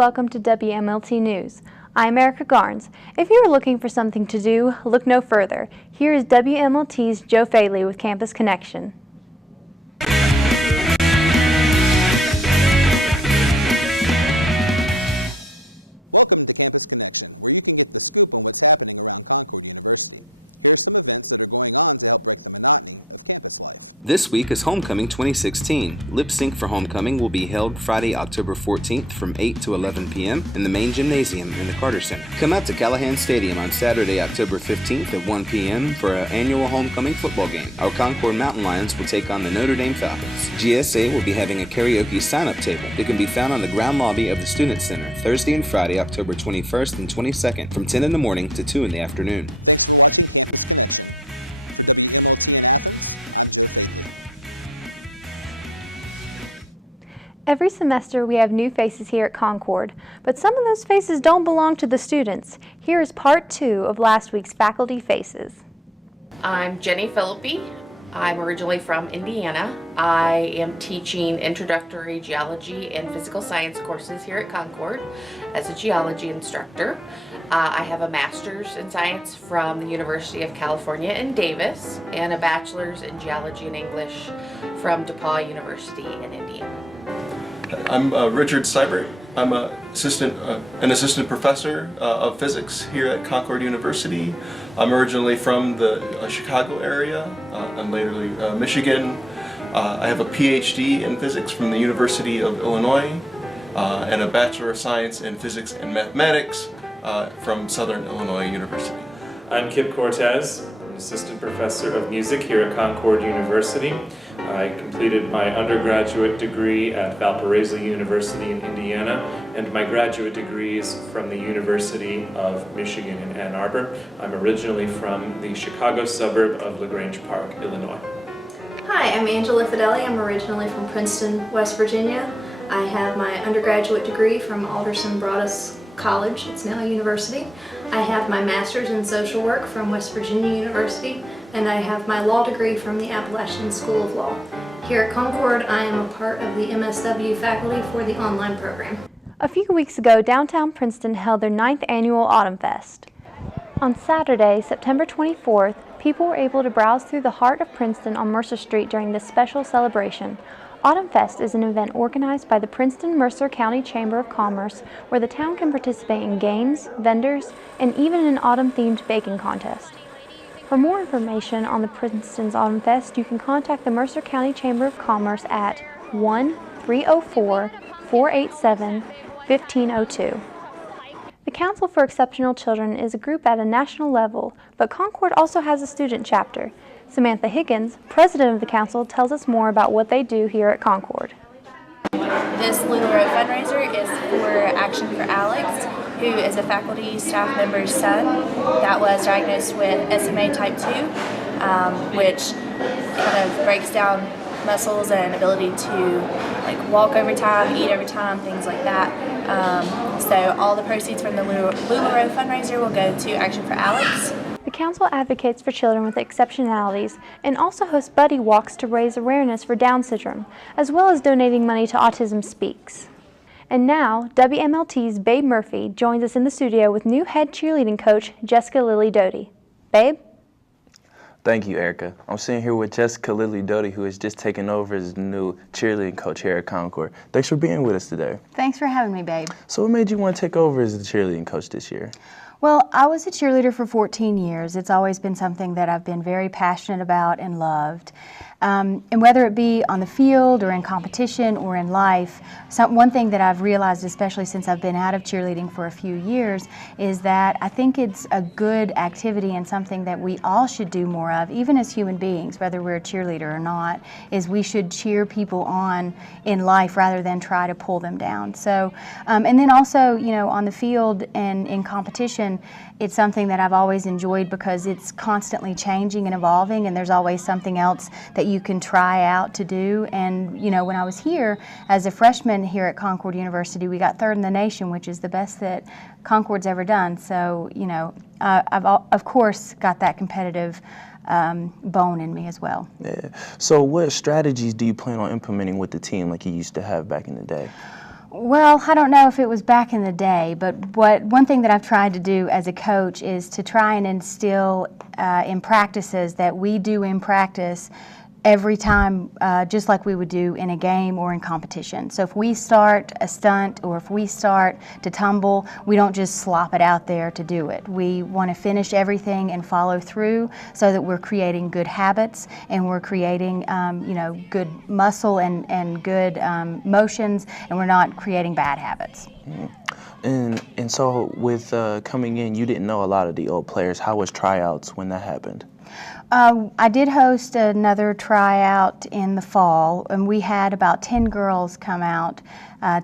welcome to WMLT News. I'm Erica Garnes. If you are looking for something to do, look no further. Here is WMLT's Joe Fadley with Campus Connection. Welcome to Campus Connection, where you can get the scoop on what's happening around Concord University. Here are some events that are going on to help break the monotony of campus life. This week is Homecoming 2016. Lip Sync for Homecoming will be held Friday, October 14th from 8 to 11 p.m. in the main gymnasium in the Carter Center. Come out to Callahan Stadium on Saturday, October 15th at 1 p.m. for an annual homecoming football game. Our Concord Mountain Lions will take on the Notre Dame Falcons. GSA will be having a karaoke sign-up table that can be found on the ground lobby of the Student Center Thursday and Friday, October 21st and 22nd from 10 in the morning to 2 in the afternoon. Thanks for watching Campus Connection. For WMLT in Athens, I'm Joe Fadley. Every semester we have new faces here at Concord, but some of those faces don't belong to the students. Here is part 2 of last week's Faculty Faces. I'm Jenny Philippi. I'm originally from Indiana. I am teaching introductory geology and physical science courses here at Concord as a geology instructor. I have a master's in science from the University of California in Davis and a bachelor's in geology and English from DePaul University in Indiana. I'm Richard Seibert. I'm an assistant professor of physics here at Concord University. I'm originally from the Chicago area and laterly Michigan. I have a PhD in physics from the University of Illinois and a Bachelor of Science in Physics and Mathematics from Southern Illinois University. I'm Kip Cortez, an assistant professor of music here at Concord University. I completed my undergraduate degree at Valparaiso University in Indiana and my graduate degrees from the University of Michigan in Ann Arbor. I'm originally from the Chicago suburb of LaGrange Park, Illinois. Hi, I'm Angela Fideli. I'm originally from Princeton, West Virginia. I have my undergraduate degree from Alderson Broaddus College, it's now a university. I have my master's in social work from West Virginia University, and I have my law degree from the Appalachian School of Law. Here at Concord, I am a part of the MSW faculty for the online program. A few weeks ago, downtown Princeton held their 9th annual Autumn Fest. On Saturday, September 24th, people were able to browse through the heart of Princeton on Mercer Street during this special celebration. Autumn Fest is an event organized by the Princeton-Mercer County Chamber of Commerce where the town can participate in games, vendors, and even an autumn-themed baking contest. For more information on the Princeton's Autumn Fest, you can contact the Mercer County Chamber of Commerce at 1-304-487-1502. The Council for Exceptional Children is a group at a national level, but Concord also has a student chapter. Samantha Higgins, president of the council, tells us more about what they do here at Concord. This LuLaRoe fundraiser is for Action for Alex, who is a faculty staff member's son that was diagnosed with SMA type 2, which kind of breaks down muscles and ability to walk over time, eat over time, things like that. So all the proceeds from the LuLaRoe fundraiser will go to Action for Alex. The Council advocates for children with exceptionalities and also hosts buddy walks to raise awareness for Down syndrome, as well as donating money to Autism Speaks. And now, WMLT's Babe Murphy joins us in the studio with new head cheerleading coach Jessica Lily Doty. Babe? Thank you, Erica. I'm sitting here with Jessica Lily Doty, who has just taken over as the new cheerleading coach here at Concord. Thanks for being with us today. Thanks for having me, babe. So what made you want to take over as the cheerleading coach this year? Well, I was a cheerleader for 14 years. It's always been something that I've been very passionate about and loved. And whether it be on the field or in competition or in life, one thing that I've realized, especially since I've been out of cheerleading for a few years, is that I think it's a good activity and something that we all should do more of, even as human beings, whether we're a cheerleader or not, is we should cheer people on in life rather than try to pull them down. So, and then also, on the field and in competition, it's something that I've always enjoyed because it's constantly changing and evolving, and there's always something else that you can try out to do. And when I was here as a freshman here at Concord University, we got 3rd in the nation, which is the best that Concord's ever done. So I've of course got that competitive bone in me as well. Yeah. So what strategies do you plan on implementing with the team like you used to have back in the day? Well, I don't know if it was back in the day, but one thing that I've tried to do as a coach is to try and instill in practices that we do in practice every time, just like we would do in a game or in competition. So if we start a stunt or if we start to tumble, we don't just slop it out there to do it. We want to finish everything and follow through so that we're creating good habits and we're creating good muscle and good motions, and we're not creating bad habits. And so with coming in, you didn't know a lot of the old players. How was tryouts when that happened? I did host another tryout in the fall, and we had about 10 girls come out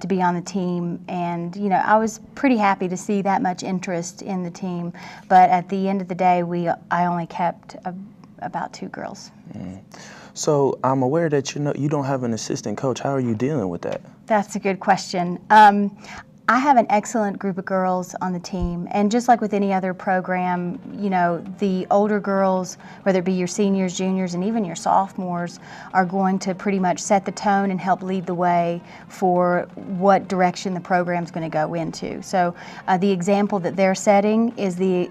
to be on the team, and I was pretty happy to see that much interest in the team, but at the end of the day I only kept about 2 girls. So I'm aware that you don't have an assistant coach. How are you dealing with that? That's a good question. I have an excellent group of girls on the team, and just like with any other program, the older girls, whether it be your seniors, juniors, and even your sophomores, are going to pretty much set the tone and help lead the way for what direction the program's going to go into. So the example that they're setting is the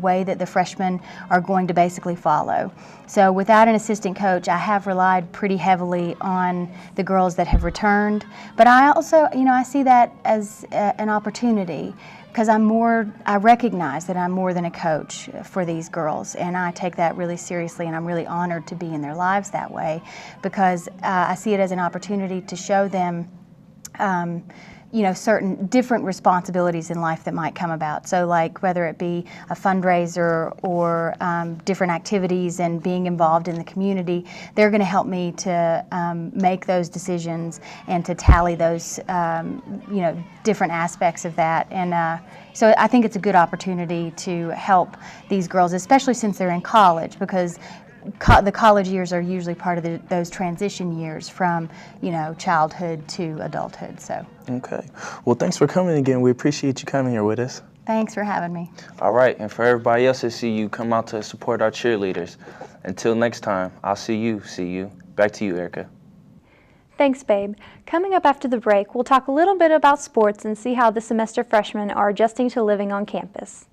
way that the freshmen are going to basically follow. So without an assistant coach, I have relied pretty heavily on the girls that have returned. But I also, I see that as an opportunity, because I recognize that I'm more than a coach for these girls, and I take that really seriously, and I'm really honored to be in their lives that way, because I see it as an opportunity to show them certain different responsibilities in life that might come about. So like whether it be a fundraiser or different activities and being involved in the community, they're going to help me to make those decisions and to tally those different aspects of that. And so I think it's a good opportunity to help these girls, especially since they're in college, because the college years are usually part of those transition years from, childhood to adulthood. So. Okay. Well, thanks for coming again. We appreciate you coming here with us. Thanks for having me. All right. And for everybody else to see you, come out to support our cheerleaders. Until next time, I'll see you. Back to you, Erica. Thanks, babe. Coming up after the break, we'll talk a little bit about sports and see how the semester freshmen are adjusting to living on campus.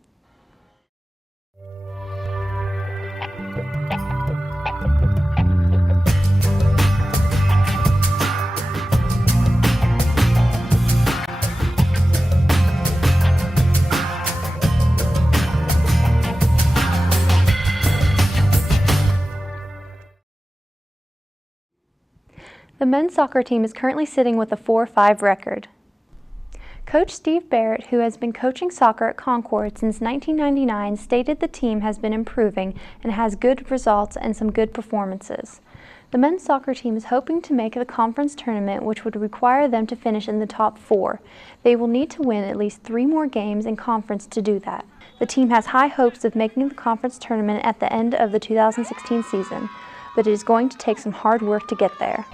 The men's soccer team is currently sitting with a 4-5 record. Coach Steve Barrett, who has been coaching soccer at Concord since 1999, stated the team has been improving and has good results and some good performances. The men's soccer team is hoping to make the conference tournament, which would require them to finish in the top 4. They will need to win at least 3 more games in conference to do that. The team has high hopes of making the conference tournament at the end of the 2016 season, but it is going to take some hard work to get there.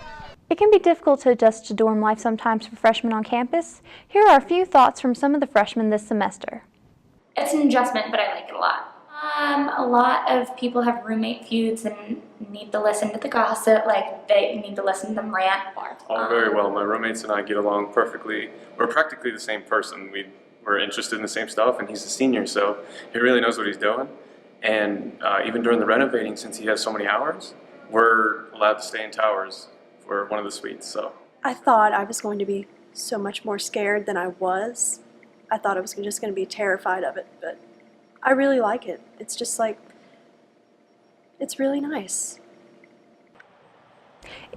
It can be difficult to adjust to dorm life sometimes for freshmen on campus. Here are a few thoughts from some of the freshmen this semester. It's an adjustment, but I like it a lot. A lot of people have roommate feuds and need to listen to the gossip, like they need to listen to them rant. Oh, very well. My roommates and I get along perfectly. We're practically the same person. We're interested in the same stuff, and he's a senior, so he really knows what he's doing. And even during the renovating, since he has so many hours, we're allowed to stay in towers for one of the suites. So I thought I was going to be so much more scared than I was. I thought I was just going to be terrified of it, but I really like it. It's just like, it's really nice.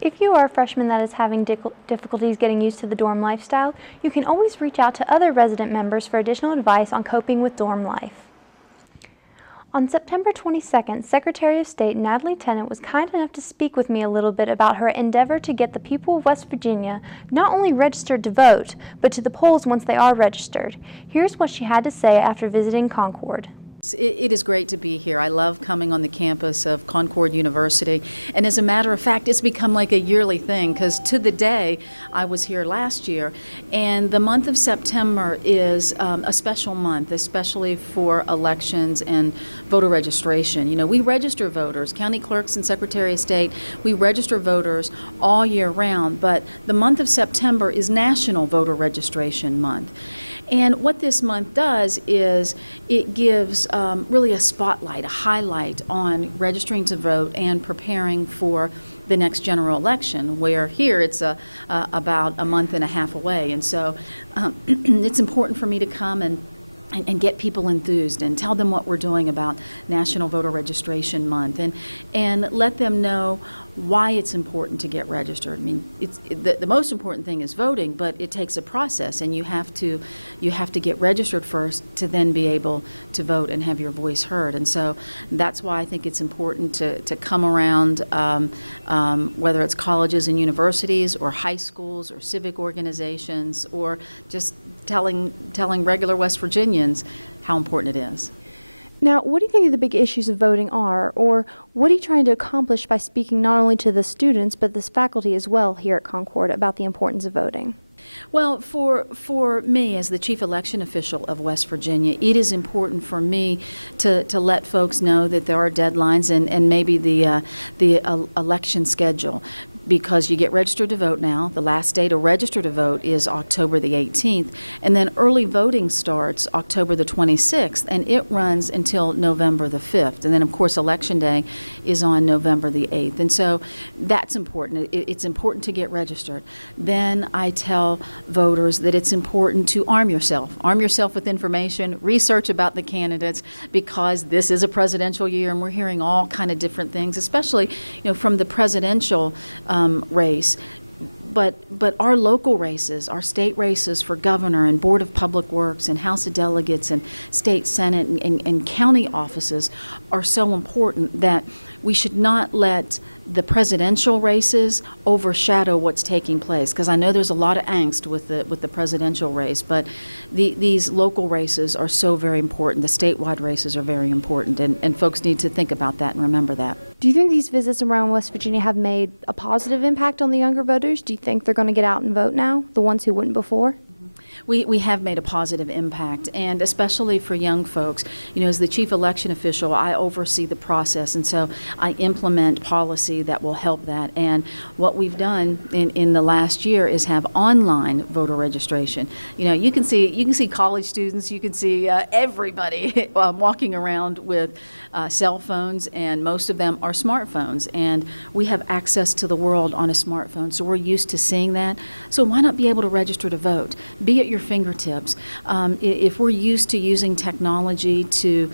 If you are a freshman that is having difficulties getting used to the dorm lifestyle, you can always reach out to other resident members for additional advice on coping with dorm life. On September 22nd, Secretary of State Natalie Tennant was kind enough to speak with me a little bit about her endeavor to get the people of West Virginia not only registered to vote, but to the polls once they are registered. Here's what she had to say after visiting Concord. It is great to be here. I love coming on the campus of Concord University. And as a matter of fact, it's become like a yearly thing because to the day, I was here last year. And the month of September is a special month, especially for elections and voter registration. You know, we register voters, county clerks and Secretary of State, we register voters all year round. But the month of September is National Voter Registration Month. And what this month does is it gives really a spotlight, a highlight on registering to vote and preparing for the next general election, where here it's about a month and a half away. And so it's important for me to come and get people enthused and tell them what we're doing about National Voter Registration Month and let them know why it's important to get registered. I mean, the most important thing is voting, but it takes a process, and you have to get registered first to then be able to vote and have your voice heard. And so that's why I think it's important to come around, whether it's colleges and universities or high schools or civic organizations or just telling regular West Virginians how important it is. Now, what do you think the big issues of voting are, or what are you trying to accomplish by speaking not only to the students but this faculty as well here at Concord about the importance of voting? Well, for me as the chief election official of West Virginia, it is important for me to let folks know that there are deadlines and maybe the election schedule. Because you get registered to vote now. The last day to register to vote is October the 18th. And then early voting starts October the 26th, and it runs until November the 5th. And then, of course, Election Day is on November the 8th. And so that's important. It's important to get registered. Then I tell voters that it's important to arm yourself. Arm yourself with information, research about the candidates, because this is a presidential year, and we're hearing all kind of different things, especially, from the presidential race. But our local races, our state races for governor and Board of Public Works and House of Delegates and state senate and county offices are so important that we should not let the presidential races overshadow what's taking place. Because I know there's a lot of angst with the presidential race, but these local races are so very important. The statewide races are very important, and folks need to think about that and remember that. Do you think these visits around West Virginia have made a positive impact on the younger voters? Do you think they're going to get out and vote now, the ones who wouldn't before? We have made a positive impact, and especially for young folks. As the chief election official, I oversee the process, and so I implement policy that will help that. And what we've done in the last year is have online voter registration. You can see college students, you can see everybody walking around with cell phones, and most of them are smartphones. And we have access to the world on a smartphone, so we're used to seeing that. So why not be able to register to vote? Be at your fingertips. If we're used to using technology to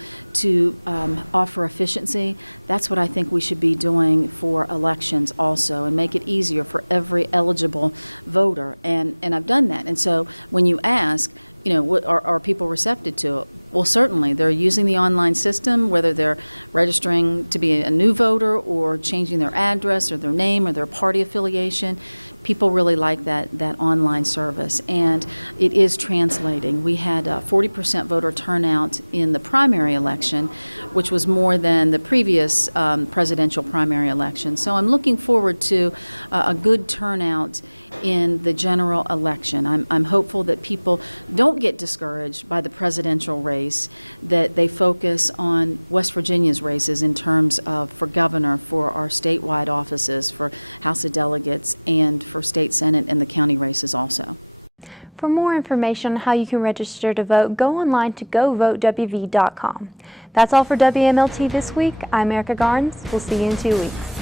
offer efficiency, that's what I think we should be doing for elections also, and make it easier for every eligible voter. And I've done that. And so when you ask, are people receptive to it? Well, certainly. They're using the online system, whether they're registering to be a new voter or changing their address or their name or their party affiliation. People really like that online service, and it is translating. We had 40% voter turnout in the primary election, which was more than the previous presidential primary election. So I'm looking forward to a good turnout in the general election. I'm hopeful that people don't get discouraged by the presidential race, that they focus on West Virginia's races in terms of for governor, for our statewide offices, for House of Delegates, and for state senate and the county races also. For more information on how you can register to vote, go online to govotewv.com. That's all for WMLT this week. I'm Erica Garnes. We'll see you in 2 weeks.